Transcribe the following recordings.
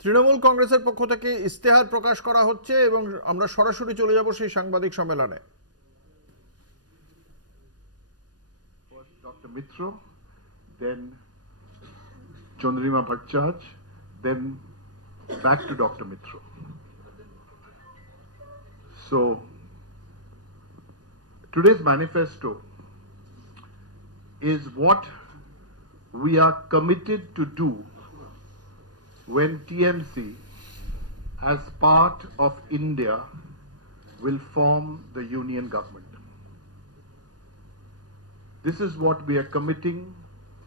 তৃণমূল কংগ্রেসের পক্ষ থেকে ইস্তেহার প্রকাশ করা হচ্ছে এবং আমরা সরাসরি চলে যাব সেই সাংবাদিক সম্মেলনে। Dr. Mitro, then Chandrima Bhattacharya, then back to Dr. Mitro. So, today's manifesto is what we are committed to do when TMC, as part of India, will form the union government. This is what we are committing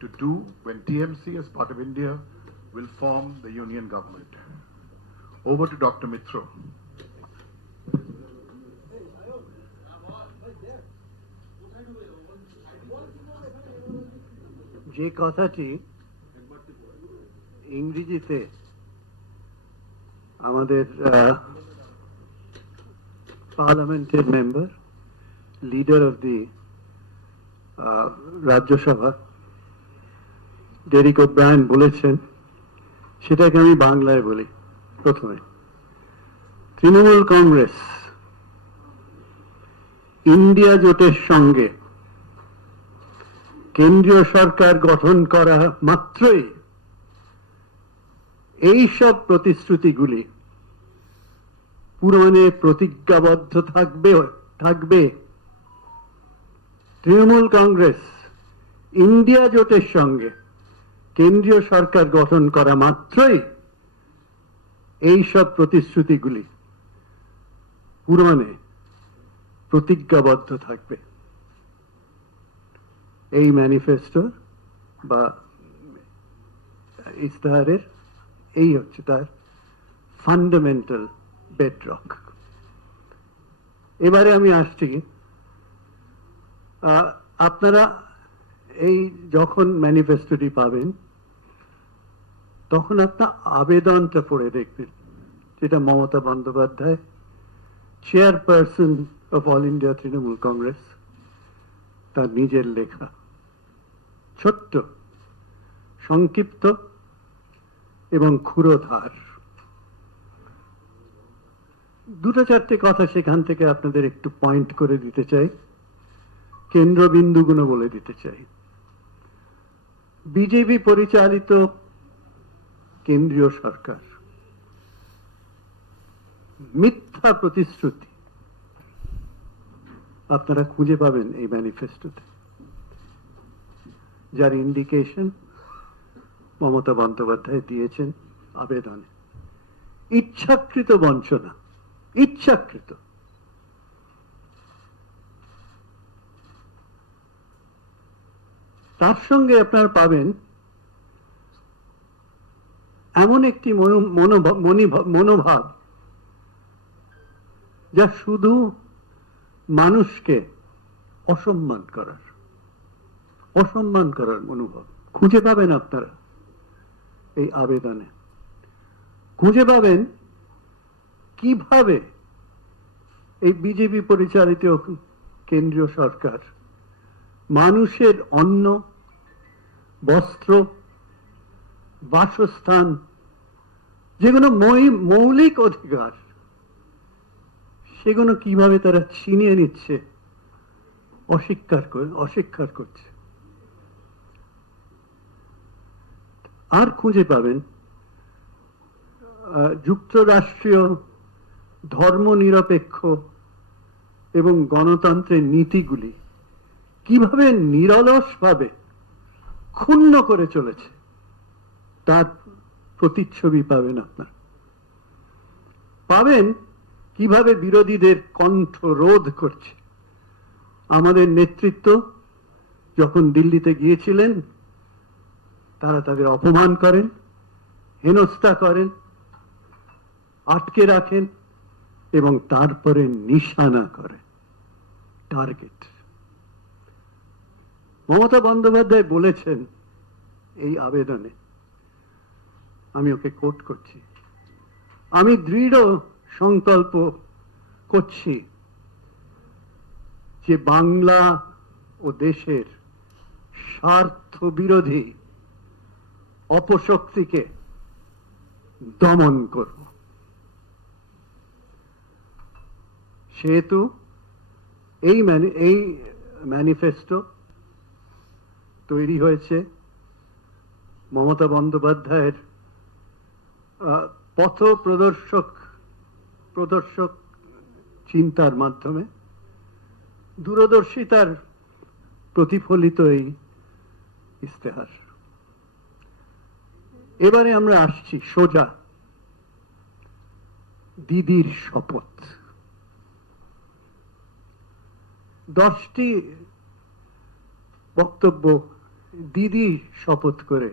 to do when TMC, as part of India, will form the union government. Over to Dr. Mitro. যে কথাটি ইংরেজিতে আমাদের পার্লামেন্টের member, leader of the Rajya Sabha Derrick O'Brien বলেছেন, সেটাকে আমি বাংলায় বলি। প্রথমে, তৃণমূল কংগ্রেস ইন্ডিয়া জোটের সঙ্গে কেন্দ্রীয় সরকার গঠন করা মাত্রই এই সব প্রতিশ্রুতিগুলি পূরণে প্রতিজ্ঞাবদ্ধ থাকবে। তৃণমূল কংগ্রেস ইন্ডিয়া জোটের সঙ্গে কেন্দ্রীয় সরকার গঠন করা মাত্রই এই সব প্রতিশ্রুতিগুলি পূরণে প্রতিজ্ঞাবদ্ধ থাকবে। এই ম্যানিফেস্টো বা ইস্তাহারের এই হচ্ছে তার ফান্ডামেন্টাল বেডরক। এবারে আমি আসছি, আপনারা এই যখন ম্যানিফেস্টোটি পাবেন তখন আপনার আবেদনটা পড়ে দেখবেন, যেটা Mamata Bandyopadhyay, chairperson of all India Trinamool Congress, তার নিজের লেখা। ছোট্ট, সংক্ষিপ্ত এবং ক্ষুরোধার। দুটো চারটে কথা সেখান থেকে আপনাদের একটু পয়েন্ট করে দিতে চাই, কেন্দ্রবিন্দুগুলো বলে দিতে চাই। বিজেপি পরিচালিত কেন্দ্রীয় সরকার মিথ্যা প্রতিশ্রুতি আপনারা খুঁজে পাবেন এই ম্যানিফেস্টোতে, যার ইন্ডিকেশন মমতা বন্দ্যোপাধ্যায় দিয়েছেন আবেদনে। ইচ্ছাকৃত বঞ্চনা, ইচ্ছাকৃত। তার সঙ্গে আপনারা পাবেন এমন একটি মনোভাব যা শুধু মানুষকে অসম্মান করার মনোভাব খুঁজে পাবেন আপনারা এই আবেদনে। খুঁজে পাবেন কিভাবে এই বিজেপি পরিচালিত কেন্দ্রীয় সরকার মানুষের অন্ন, বস্ত্র, বাসস্থান, যেগুলো মৌলিক অধিকার, সেগুলো কিভাবে তারা ছিনিয়ে নিচ্ছে, অস্বীকার করছে। আর খুঁজে পাবেন যুক্তরাষ্ট্রীয় ধর্মনিরপেক্ষ এবং গণতন্ত্রের নীতিগুলি কিভাবে নিরলসভাবে ক্ষুণ্ণ করে চলেছে, তার প্রতিচ্ছবি পাবেন আপনার। পাবেন কিভাবে বিরোধীদের কণ্ঠ রোধ করছে। আমাদের নেতৃত্ব যখন দিল্লিতে গিয়েছিলেন, তারা তাদের অপমান করেন, হেনস্থা করেন, আটকে রাখেন এবং তারপরে নিশানা করেন, টার্গেট। মমতা বন্দ্যোপাধ্যায় বলেছেন এই আবেদনে, আমি ওকে কোট করছি, আমি দৃঢ় সংকল্প করছি যে বাংলা ও দেশের স্বার্থ বিরোধী অপশক্তিকে দমন করব। সেহেতু এই ম্যানিফেস্টো তৈরি হয়েছে মমতা বন্দ্যোপাধ্যায়ের পথ প্রদর্শক চিন্তার মাধ্যমে, দূরদর্শিতার প্রতিফলিত এই ইস্তেহার। এবারে আমরা আসছি সোজা দিদির শপথ। 10টি বক্তব্য দিদি শপথ করে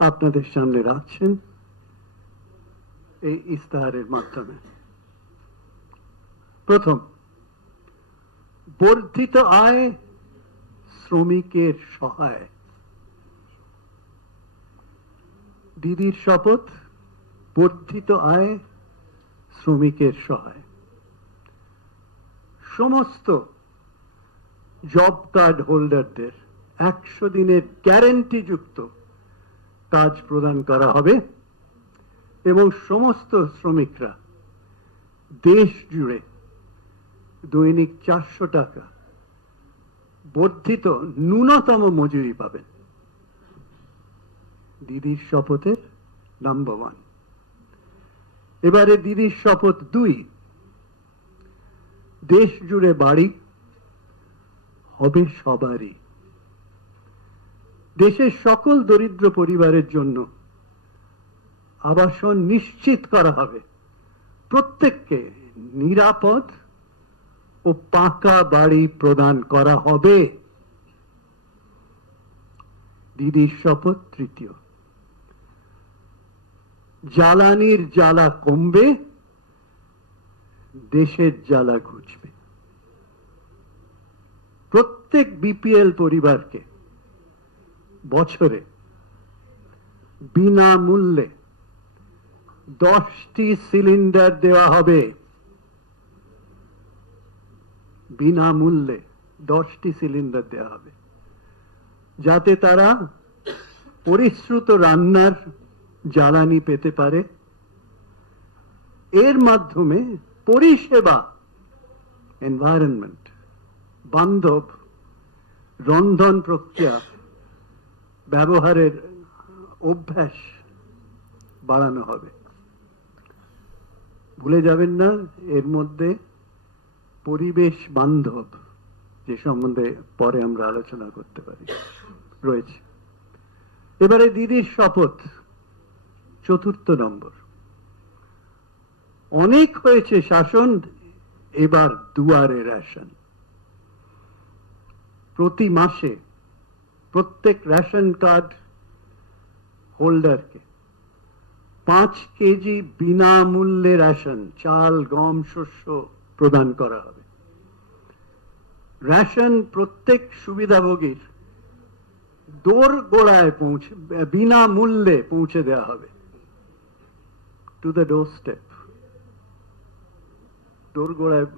আপনাদের সামনে রাখছেন এই ইস্তেহারের মাধ্যমে। প্রথম, বর্ধিত আয় শ্রমিকের সহায়। দিদির শপথ, বর্ধিত আয় শ্রমিকের সহায়। সমস্ত জব কার্ড হোল্ডারদের 100 দিনের গ্যারান্টি যুক্ত কাজ প্রদান করা হবে এবং সমস্ত শ্রমিকরা দেশ জুড়ে দৈনিক 400 টাকা বর্ধিত ন্যূনতম মজুরি পাবেন। দিদির শপথের নাম্বার 1। এবারে দিদির শপথ 2, দেশ জুড়ে বাড়ি হবে সবারই। দেশের সকল দরিদ্র পরিবারের জন্য আবাসন নিশ্চিত করা হবে। প্রত্যেককে নিরাপদ ও পাকা বাড়ি প্রদান করা হবে। দিদির শপথ 3। জ্বালানির জ্বালা কমবে, দেশের জ্বালা ঘুচবে। প্রত্যেক বিপিএল পরিবারকে বছরে বিনামূল্যে 10টি সিলিন্ডার দেওয়া হবে। বিনামূল্যে 10টি সিলিন্ডার দেওয়া হবে, যাতে তারা পরিশ্রুত রান্নার জ্বালানি পেতে পারে। এর মাধ্যমে পরিষেবা, এনভায়রনমেন্ট বান্ধব রন্ধন প্রক্রিয়া ব্যবহারের অভ্যাস বাড়ানো হবে। ভুলে যাবেন না, এর মধ্যে পরিবেশ বান্ধব, যে সম্বন্ধে পরে আমরা আলোচনা করতে পারি, রয়েছে। এবারে দিদির শপথ 4 নম্বর। অনেক হয়েছে শাসন, এবার দুয়ারে রেশন। প্রতি মাসে প্রত্যেক রেশন কার্ড হোল্ডারকে 5 কেজি বিনামূল্যে রেশন, চাল, গম, শস্য প্রদান করা হবে। রেশন প্রত্যেক সুবিধাভোগীর দোরগোড়ায় বিনামূল্যে পৌঁছে দেওয়া হবে। টু দ্য ডোর স্টেপ, দোরগোড়ায়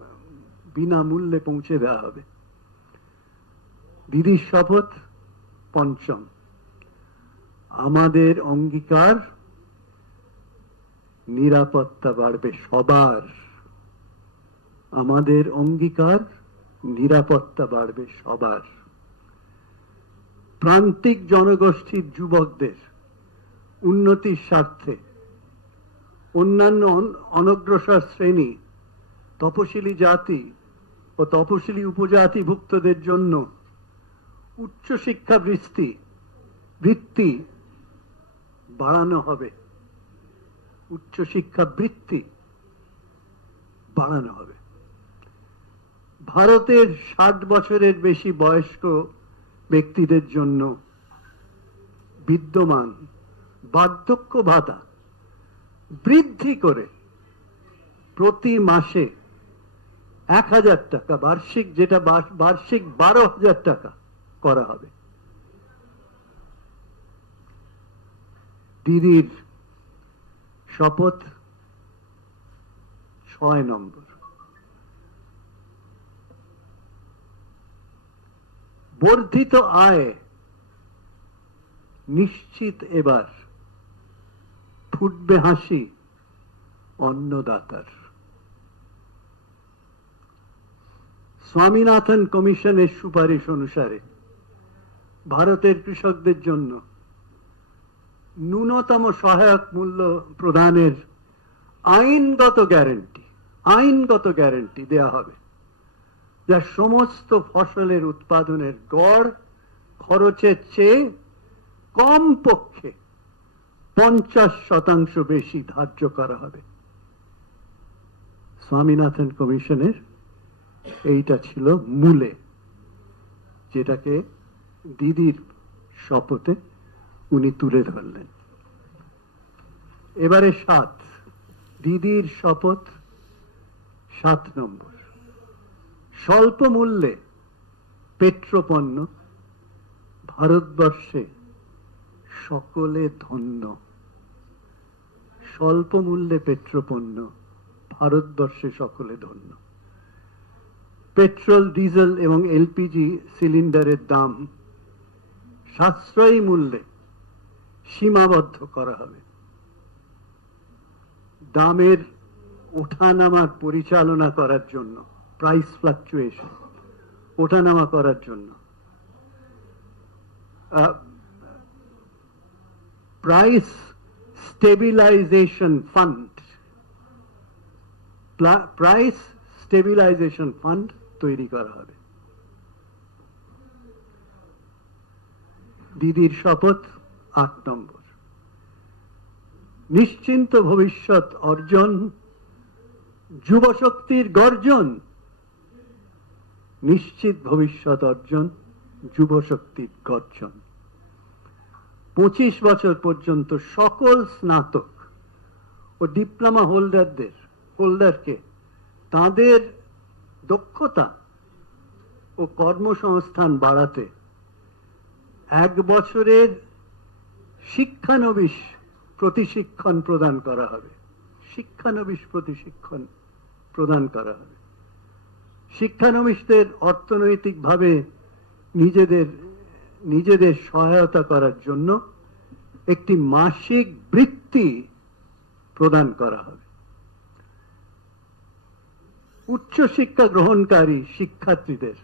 বিনামূল্যে পৌঁছে দেওয়া হবে। দিদির শপথ 5। আমাদের অঙ্গীকার, নিরাপত্তা বাড়বে সবার। আমাদের অঙ্গীকার, নিরাপত্তা বাড়বে সবার। প্রান্তিক জনগোষ্ঠীর যুবকদের উন্নতির স্বার্থে অন্যান্য অনগ্রসর শ্রেণী, তপশিলি জাতি ও তপশিলি উপজাতিভুক্তদের জন্য উচ্চশিক্ষা বৃত্তি বাড়ানো হবে। উচ্চশিক্ষা বৃত্তি বাড়ানো হবে। ভারতের 60 বছরের বেশি বয়স্ক ব্যক্তিদের জন্য বিদ্যমান বার্ধক্য ভাতা বৃদ্ধি করে প্রতি মাসে 1000 টাকা বার্ষিক, যেটা বার্ষিক 12,000 টাকা করা হবে। দিদির শপথ 6 নম্বর। বর্ধিত আয় নিশ্চিত এবার ফুটবে হাসি অন্নদাতার। স্বামীনাথন কমিশনের সুপারিশ অনুসারে ভারতের কৃষকদের জন্য ন্যূনতম সহায়ক মূল্য প্রদানের আইনগত গ্যারান্টি দেয়া হবে, যা সমস্ত ফসলের উৎপাদনের গড় খরচের চেয়ে কমপক্ষে 50% বেশি ধার্য করা হবে। স্বামীনাথন কমিশনের এইটা ছিল মূলে, যেটাকে দিদির শপথে উনি তুলে ধরলেন। এবারে দিদির শপথ 7 নম্বর, স্বল্প মূল্যে পেট্রোপণ্য ভারতবর্ষে সকলে ধন্য। স্বল্প মূল্যে পেট্রোপণ্য ভারতবর্ষে সকলে ধন্য। পেট্রোল, ডিজেল এবং এলপিজি সিলিন্ডারের দাম সাশ্রয়ী মূল্যে সীমাবদ্ধ করা হবে। দামের ওঠানামার পরিচালনা করার জন্য, প্রাইস ফ্লাকচুয়েশন ওঠানামা করার জন্য প্রাইস স্টেবিলাইজেশন ফান্ড তৈরি করা হবে। দিদির শপথ 8 নম্বর, নিশ্চিন্ত ভবিষ্যৎ অর্জন, যুবশক্তির গর্জন। নিশ্চিত ভবিষ্যৎ অর্জন, যুবশক্তির গর্জন। 25 বছর পর্যন্ত সকল স্নাতক ও ডিপ্লোমা হোল্ডারকে তাদের দক্ষতা ও কর্মসংস্থান বাড়াতে 1 বছরের শিক্ষানবিশ প্রতিশিক্ষণ প্রদান করা হবে। শিক্ষানবিশদের অর্থনৈতিকভাবে নিজেদের সহায়তা করার জন্য একটি মাসিক বৃত্তি প্রদান করা হবে। উচ্চশিক্ষা গ্রহণকারী শিক্ষার্থীদের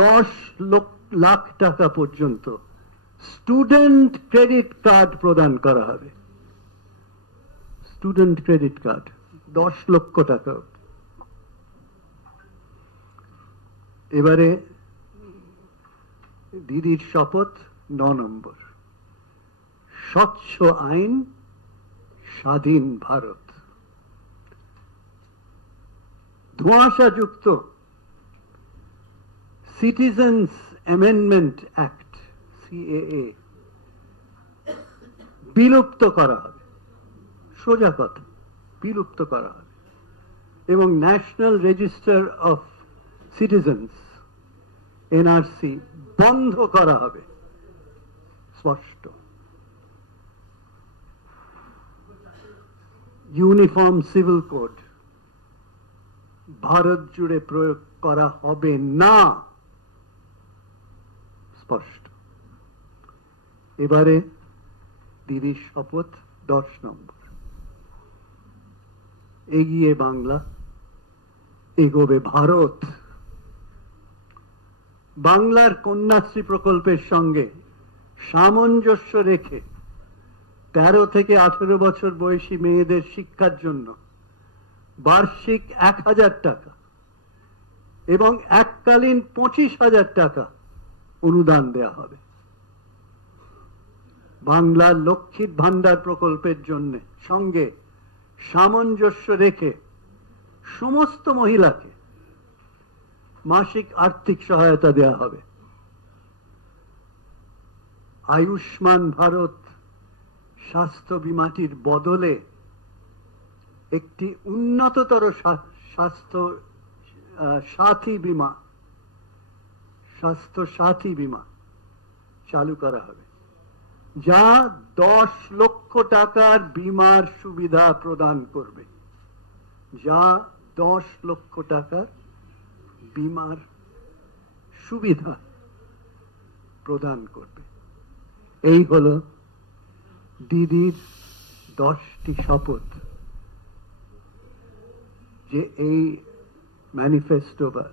10 লাখ টাকা পর্যন্ত স্টুডেন্ট ক্রেডিট কার্ড প্রদান করা হবে। স্টুডেন্ট ক্রেডিট কার্ড 10 লক্ষ টাকা। এবারে দিদির শপথ 9 নম্বর, স্বচ্ছ আইন, স্বাধীন ভারত। ধোঁয়াশাযুক্ত সিটিজেন্স অ্যামেন্ডমেন্ট অ্যাক্ট সিএএ বিলুপ্ত করা হবে। সোজা কথা, বিলুপ্ত করা হবে। এবং national register of citizens NRC বন্ধ করা হবে। স্পষ্ট। ইউনিফর্ম সিভিল কোড ভারত জুড়ে প্রয়োগ করা হবে না। স্পষ্ট। এবারে দিদির শপথ 10 নম্বর, এগিয়ে বাংলা, এগোবে ভারত। বাংলার কন্যাশ্রী প্রকল্পের সঙ্গে সামঞ্জস্য রেখে 13 থেকে 18 বছর বয়সী মেয়েদের শিক্ষার জন্য বার্ষিক 1000 টাকা এবং এককালীন 25,000 টাকা অনুদান দেয়া হবে। বাংলার লক্ষ্মীর ভান্ডার প্রকল্পের জন্য সঙ্গে সামঞ্জস্য রেখে সমস্ত মহিলাকে মাসিক আর্থিক সহায়তা দেয়া হবে। আয়ুষ্মান ভারত স্বাস্থ্য বীমাটির বদলে একটি উন্নততর স্বাস্থ্য সাথী বীমা চালু করা হবে, যা 10 লক্ষ টাকার বীমার সুবিধা প্রদান করবে। যা 10 লক্ষ টাকার বীমার সুবিধা প্রদান করবে। এই হলো দিদির 10টি শপথ যে এই ম্যানিফেস্টো বা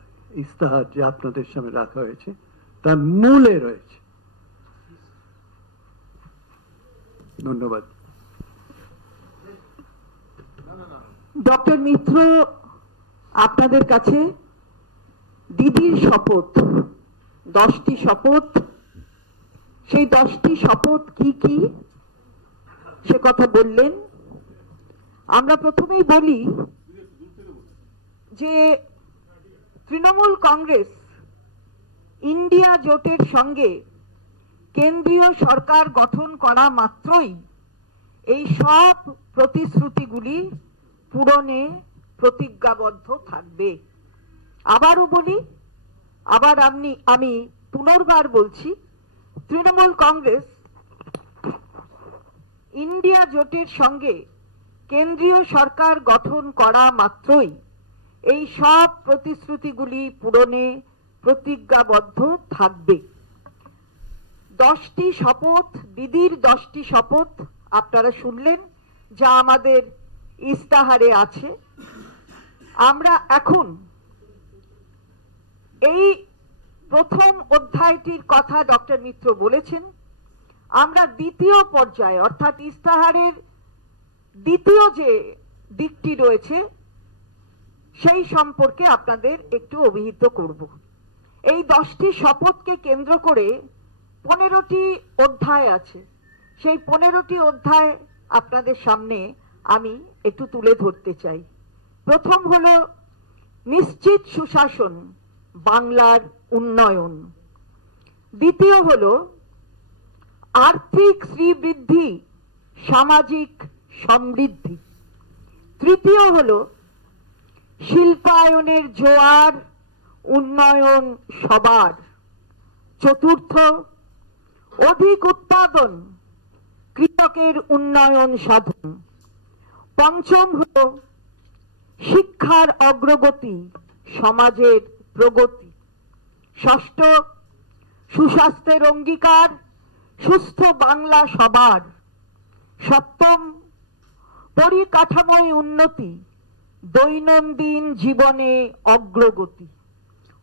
ইস্তাহার যে আপনাদের সামনে রাখা হয়েছে তার মূলে রয়েছে। ধন্যবাদ। ডক্টর মিত্র, আপনাদের কাছে দিদির শপথ, 10টি শপথ, সেই 10টি শপথ কি কি সে কথা বললেন। আমরা প্রথমেই বলি যে তৃণমূল কংগ্রেস ইন্ডিয়া জোটের সঙ্গে কেন্দ্রীয় সরকার গঠন করা মাত্রই এই সব প্রতিশ্রুতিগুলি পূরণে প্রতিজ্ঞাবদ্ধ থাকবে। আবারও বলি, আমি পুনর্বার বলছি, তৃণমূল কংগ্রেস ইন্ডিয়া জোটের সঙ্গে কেন্দ্রীয় সরকার গঠন করা মাত্রই এই সব প্রতিশ্রুতিগুলি পূরণে প্রতিজ্ঞাবদ্ধ থাকবে। 10টি শপথ, দিদির 10টি শপথ আপনারা শুনলেন, যা আমাদের ইস্তাহারে আছে। আমরা এখন এই প্রথম অধ্যায়টির কথা ডক্টর মিত্র বলেছেন, আমরা দ্বিতীয় পর্যায়ে অর্থাৎ ইস্তাহারের দ্বিতীয় যে দিকটি রয়েছে সেই সম্পর্কে আপনাদের একটু অভিহিত করব। এই 10টি শপথকে কেন্দ্র করে 15টি অধ্যায় আছে। সেই 15টি অধ্যায় আপনাদের সামনে আমি একটু তুলে ধরতে চাই। প্রথম হলো নিশ্চিত সুশাসন, বাংলার উন্নয়ন। দ্বিতীয় হলো আর্থিক শ্রীবৃদ্ধি, সামাজিক সমৃদ্ধি। তৃতীয় হলো শিল্পায়নের জোয়ার, উন্নয়ন সবার। চতুর্থ, অধিক উৎপাদন, কৃষকের উন্নয়ন সাধন। পঞ্চম হলো শিক্ষার অগ্রগতি, সমাজের প্রগতি। ষষ্ঠ, সুস্বাস্থ্যের অঙ্গীকার, সুস্থ বাংলা সবার। সপ্তম, পরিকাঠামোয় উন্নতি, দৈনন্দিন জীবনে অগ্রগতি।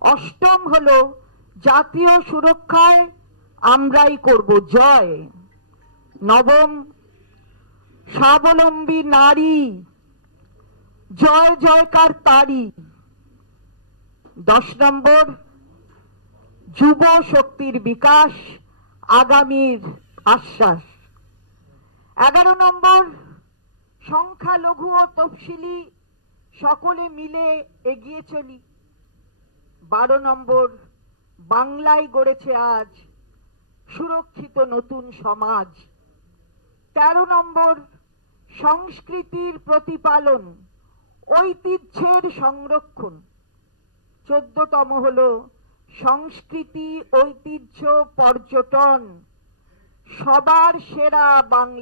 অষ্টম হলো জাতীয় সুরক্ষায় আমরাই করব জয়। নবম, স্বাবলম্বী নারী, জয় জয়কার তারি। 10 নম্বর, যুব শক্তির বিকাশ, আগামীর আশ্বাস। 11 নম্বর, সংখ্যালঘু ও তফসিলি সকলে মিলে এগিয়ে চলি। 12 নম্বর, বাংলায় গড়েছে আজ সুরক্ষিত নতুন সমাজ। 13 নম্বর, সংস্কৃতির প্রতিপালন, ঐতিহ্যের সংরক্ষণ। 14তম হলো সংস্কৃতি, ঐতিহ্য, পর্যটন, সবার সেরা বাংলা।